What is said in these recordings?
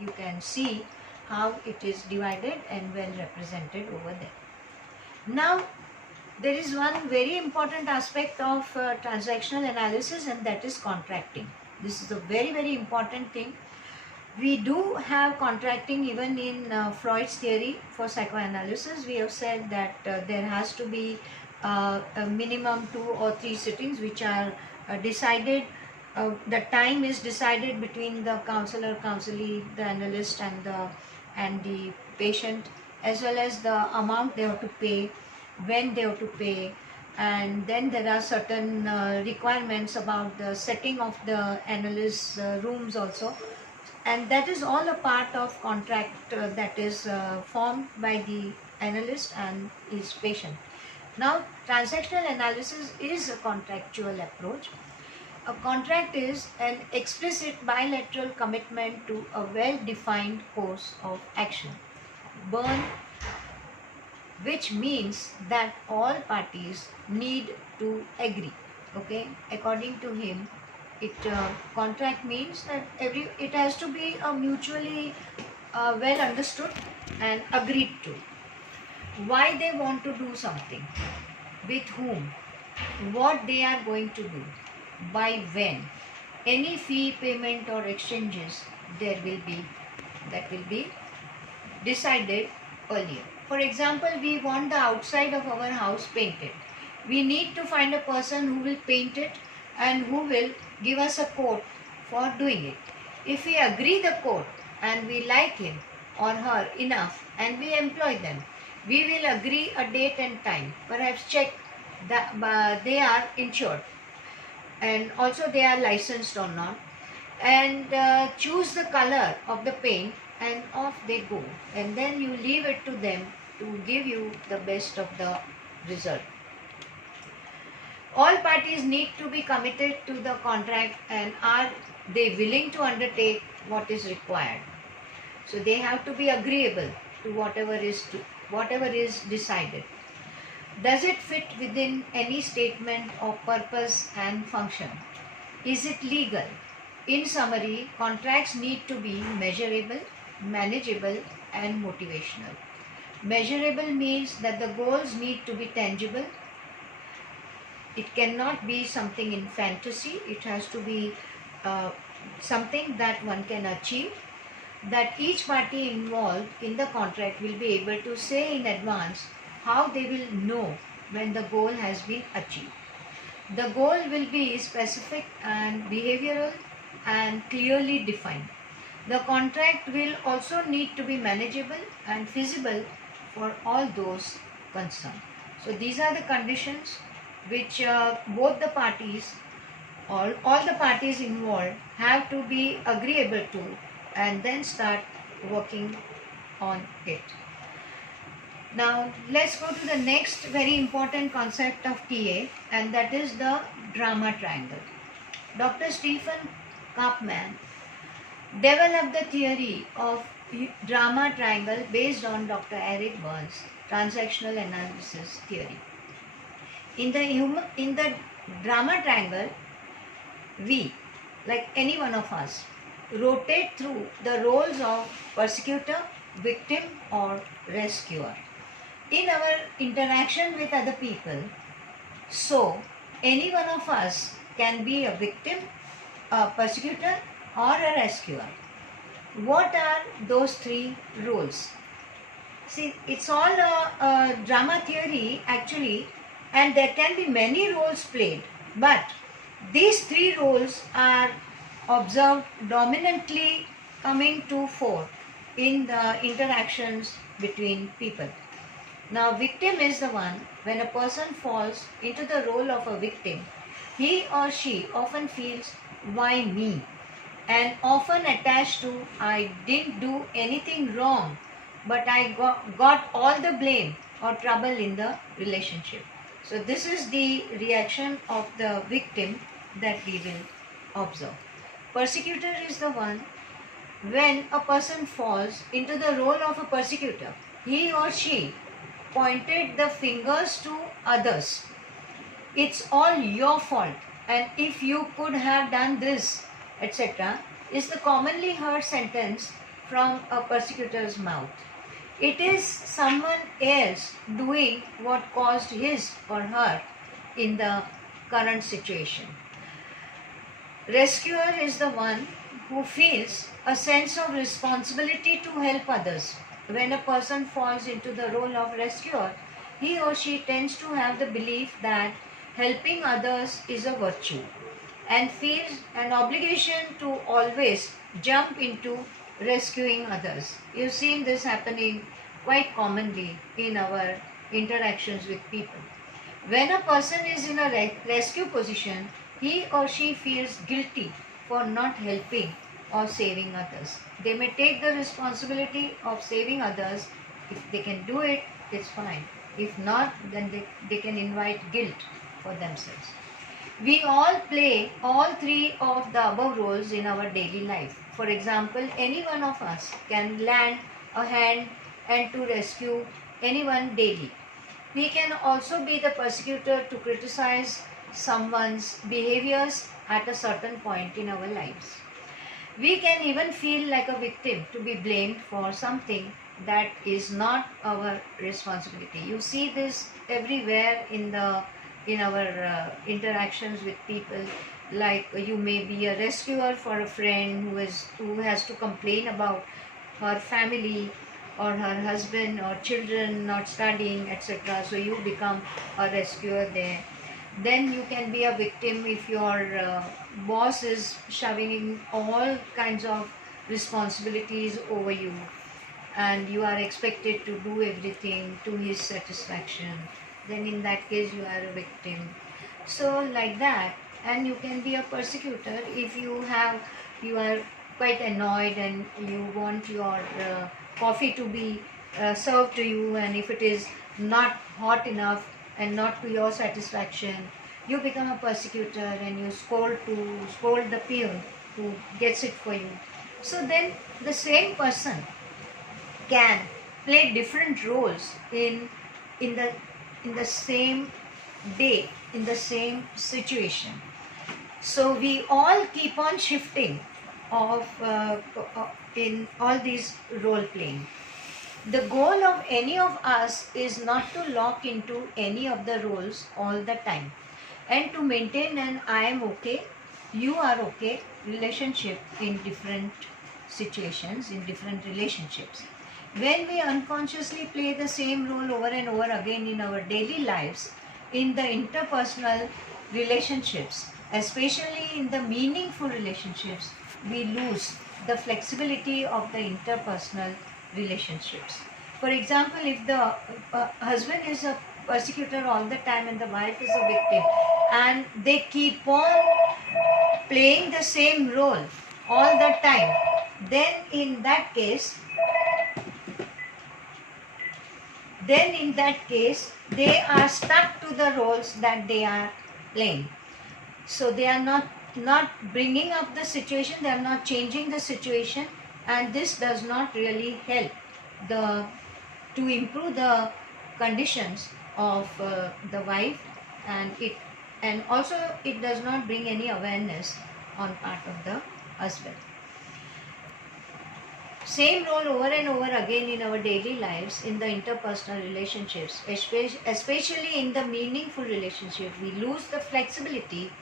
you can see how it is divided and well represented over there. Now, there is one very important aspect of transactional analysis, and that is contracting. This is a very important thing. We do have contracting even in Freud's theory for psychoanalysis. We have said that there has to be a minimum 2 or 3 sittings which are decided. The time is decided between the counselor, counselee, the analyst and the patient, as well as the amount they have to pay, when they have to pay, and then there are certain requirements about the setting of the analyst's rooms also, and that is all a part of contract that is formed by the analyst and his patient. Now, transactional analysis is a contractual approach. A contract is an explicit bilateral commitment to a well-defined course of action. Byrne, which means that all parties need to agree. Okay, according to him, contract means that it has to be a mutually well understood and agreed to. Why they want to do something, with whom, what they are going to do, by when, any fee payment or exchanges that will be decided earlier. For example, we want the outside of our house painted. We need to find a person who will paint it and who will give us a quote for doing it. If we agree the quote and we like him or her enough and we employ them, we will agree a date and time, perhaps check that they are insured and also they are licensed or not, and choose the color of the paint, and off they go, and then you leave it to them to give you the best of the result. All parties need to be committed to the contract, and are they willing to undertake what is required. So they have to be agreeable to whatever is decided. Does it fit within any statement of purpose and function? Is it legal? In summary, contracts need to be measurable, manageable, and motivational. Measurable means that the goals need to be tangible. It cannot be something in fantasy. It has to be something that one can achieve, that each party involved in the contract will be able to say in advance how they will know when the goal has been achieved. The goal will be specific and behavioral and clearly defined. The contract will also need to be manageable and feasible for all those concerned. So these are the conditions which both the parties, all the parties involved have to be agreeable to, and then start working on it. Now let's go to the next very important concept of TA, and that is the drama triangle. Dr. Stephen Kaufman developed the theory of drama triangle based on Dr. Eric Berne's transactional analysis theory. In the drama triangle, we, like any one of us, rotate through the roles of persecutor, victim, or rescuer in our interaction with other people. So any one of us can be a victim, a persecutor, or a rescuer. What are those three roles? See, it's all a drama theory actually, and there can be many roles played, but these three roles are observed dominantly coming to fore in the interactions between people. Now, victim is the one, when a person falls into the role of a victim, he or she often feels, why me? And often attached to, I didn't do anything wrong, but I got all the blame or trouble in the relationship. So this is the reaction of the victim that we will observe. Persecutor is the one, when a person falls into the role of a persecutor, he or she pointed the fingers to others. It's all your fault, and if you could have done this, etc., is the commonly heard sentence from a persecutor's mouth. It is someone else doing what caused his or her in the current situation. Rescuer is the one who feels a sense of responsibility to help others. When a person falls into the role of rescuer, he or she tends to have the belief that helping others is a virtue and feels an obligation to always jump into rescuing others. You've seen this happening quite commonly in our interactions with people. When a person is in a rescue position, he or she feels guilty for not helping or saving others. They may take the responsibility of saving others. If they can do it, it's fine. If not, then they can invite guilt for themselves. We all play all three of the above roles in our daily life. For example, any one of us can lend a hand and to rescue anyone daily. We can also be the persecutor to criticize someone's behaviors at a certain point in our lives. We can even feel like a victim to be blamed for something that is not our responsibility. You see this everywhere in our interactions with people. Like you may be a rescuer for a friend who has to complain about her family or her husband or children not studying, etc. So you become a rescuer there. Then you can be a victim if your boss is shoving all kinds of responsibilities over you and you are expected to do everything to his satisfaction. Then in that case you are a victim. So like that. And you can be a persecutor if you are quite annoyed and you want your coffee to be served to you, and if it is not hot enough and not to your satisfaction, you become a persecutor and you scold the peon who gets it for you. So then the same person can play different roles in the same day, in the same situation. So we all keep on shifting in all these role playing. The goal of any of us is not to lock into any of the roles all the time and to maintain an I am okay, you are okay relationship in different situations, in different relationships. When we unconsciously play the same role over and over again in our daily lives, in the interpersonal relationships, especially in the meaningful relationships, we lose the flexibility of the interpersonal relationships. For example, if the husband is a persecutor all the time and the wife is a victim, and they keep on playing the same role all the time, then in that case they are stuck to the roles that they are playing. So they are not bringing up the situation, they are not changing the situation, and this does not really help to improve the conditions of the wife, and also it does not bring any awareness on part of the husband. Same role over and over again in our daily lives, in the interpersonal relationships, especially in the meaningful relationship, we lose the flexibility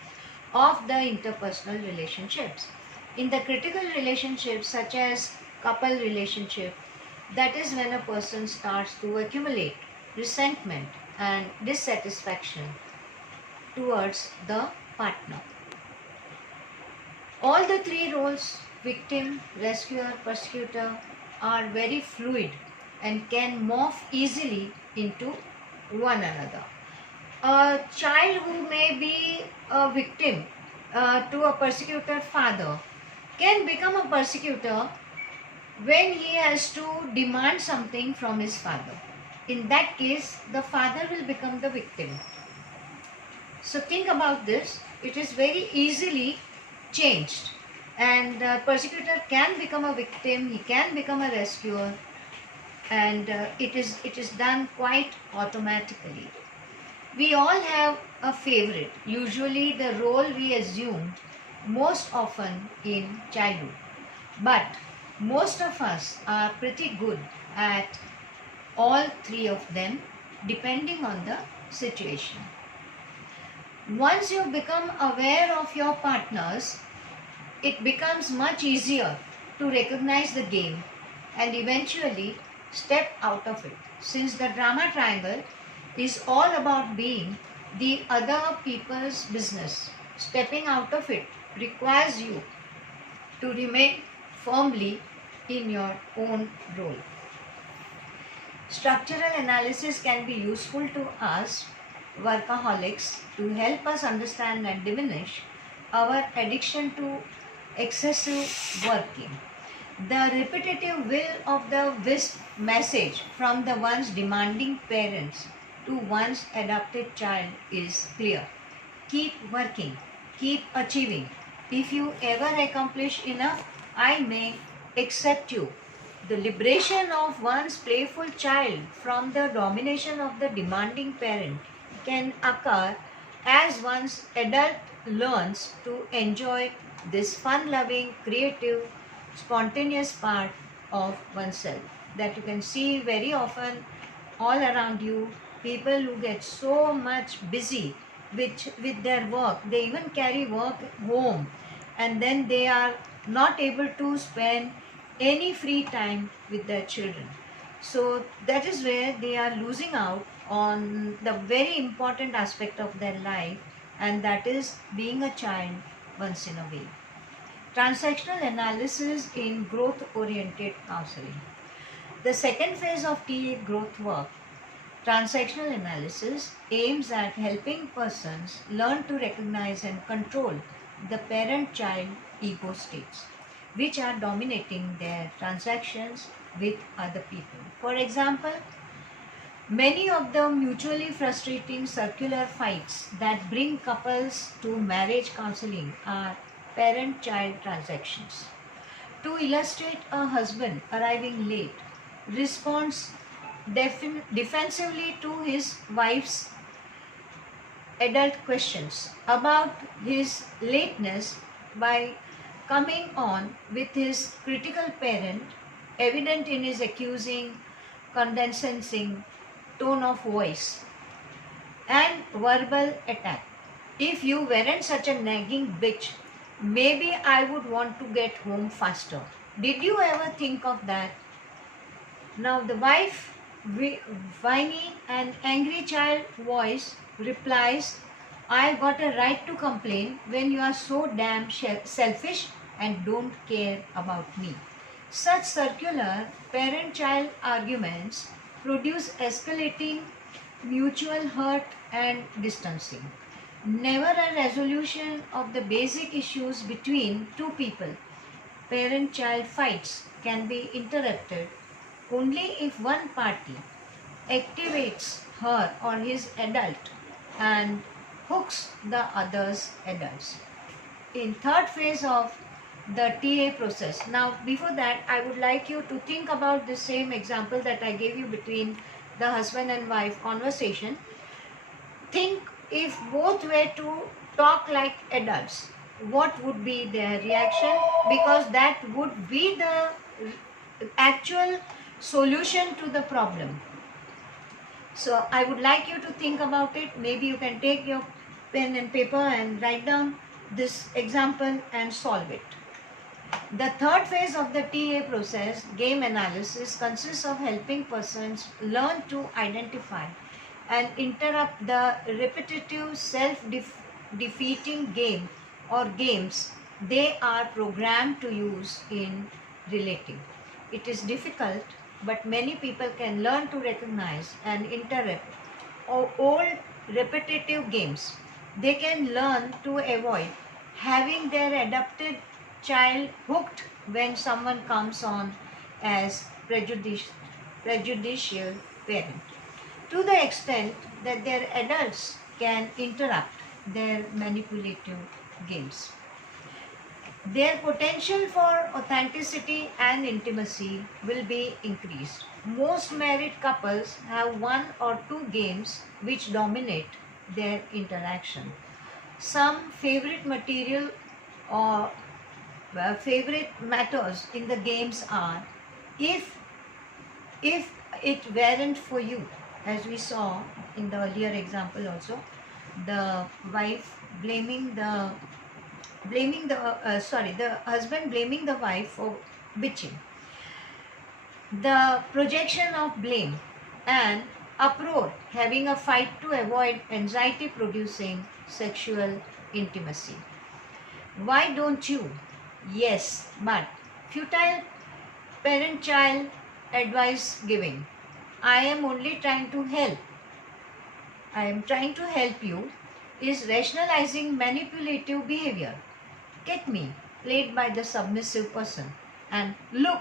of the interpersonal relationships. In the critical relationships such as couple relationship, that is when a person starts to accumulate resentment and dissatisfaction towards the partner. All the three roles, victim, rescuer, persecutor, are very fluid and can morph easily into one another. A child who may be a victim to a persecutor father can become a persecutor when he has to demand something from his father. In that case, the father will become the victim. So think about this. It is very easily changed, and persecutor can become a victim, he can become a rescuer, and it is done quite automatically. We all have a favorite, usually the role we assumed most often in childhood. But Most of us are pretty good at all three of them depending on the situation. Once you become aware of your partners, it becomes much easier to recognize the game and eventually step out of it. Since the drama triangle is all about being the other people's business, stepping out of it requires you to remain firmly in your own role. Structural analysis can be useful to us workaholics to help us understand and diminish our addiction to excessive working. The repetitive will of the wisp message from the once demanding parents to one's adopted child is clear. Keep working, keep achieving. If you ever accomplish enough, I may accept you. The liberation of one's playful child from the domination of the demanding parent can occur as one's adult learns to enjoy this fun-loving, creative, spontaneous part of oneself that you can see very often all around you. People who get so much busy with their work, they even carry work home, and then they are not able to spend any free time with their children. So that is where they are losing out on the very important aspect of their life, and that is being a child once in a way. Transactional analysis in growth oriented counseling. The second phase of TA growth work, transactional analysis, aims at helping persons learn to recognize and control the parent-child ego states, which are dominating their transactions with other people. For example, many of the mutually frustrating circular fights that bring couples to marriage counseling are parent-child transactions. To illustrate, a husband arriving late responds defensively to his wife's adult questions about his lateness by coming on with his critical parent, evident in his accusing, condescending tone of voice and verbal attack. If you weren't such a nagging bitch, maybe I would want to get home faster. Did you ever think of that? Now the wife, whiny and angry child voice replies, I got a right to complain when you are so damn selfish and don't care about me. Such circular parent-child arguments produce escalating mutual hurt and distancing. Never a resolution of the basic issues between two people. Parent-child fights can be interrupted only if one party activates her or his adult and hooks the other's adults. In third phase of the TA process. Now before that, I would like you to think about the same example that I gave you between the husband and wife conversation. Think if both were to talk like adults, what would be their reaction? Because that would be the actual solution to the problem. So I would like you to think about it. Maybe you can take your pen and paper and write down this example and solve it. The third phase of the TA process, game analysis, consists of helping persons learn to identify and interrupt the repetitive self-defeating game or games they are programmed to use in relating. It is difficult, but many people can learn to recognize and interrupt old repetitive games. They can learn to avoid having their adopted child hooked when someone comes on as prejudicial parent, to the extent that their adults can interrupt their manipulative games. Their potential for authenticity and intimacy will be increased. Most married couples have one or two games which dominate their interaction. Some favorite material or favorite matters in the games are, if it weren't for you, as we saw in the earlier example also, the wife the husband blaming the wife for bitching, the projection of blame, and uproar, having a fight to avoid anxiety producing sexual intimacy. Why don't you? Yes, but futile parent child advice giving. I am only trying to help. I am trying to help you is rationalizing manipulative behavior. Get me, played by the submissive person. And look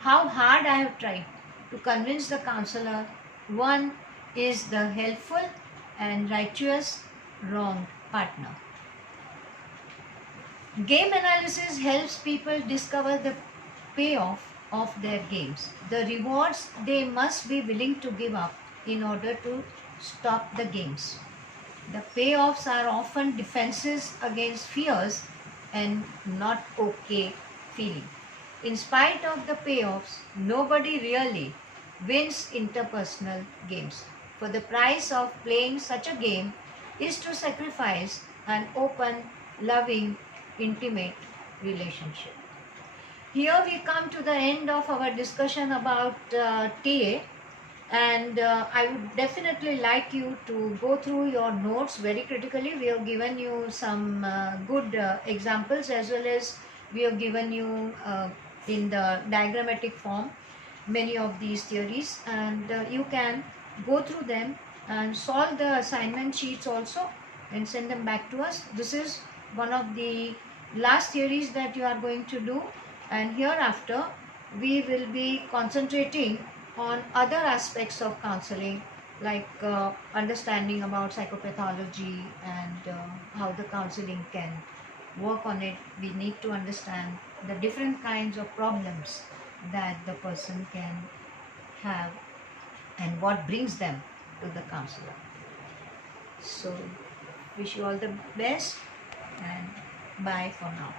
how hard I have tried to convince the counselor one is the helpful and righteous wronged partner. Game analysis helps people discover the payoff of their games, the rewards they must be willing to give up in order to stop the games. The payoffs are often defenses against fears and not okay feeling. In spite of the payoffs, nobody really wins interpersonal games. For the price of playing such a game is to sacrifice an open, loving, intimate relationship. Here we come to the end of our discussion about TA, and I would definitely like you to go through your notes very critically. We have given you some good examples, as well as we have given you in the diagrammatic form many of these theories, and you can go through them and solve the assignment sheets also and send them back to us. This is one of the last theories that you are going to do, and hereafter we will be concentrating on other aspects of counseling, like understanding about psychopathology and how the counseling can work on it. We need to understand the different kinds of problems that the person can have and what brings them to the counselor. So wish you all the best, and bye for now.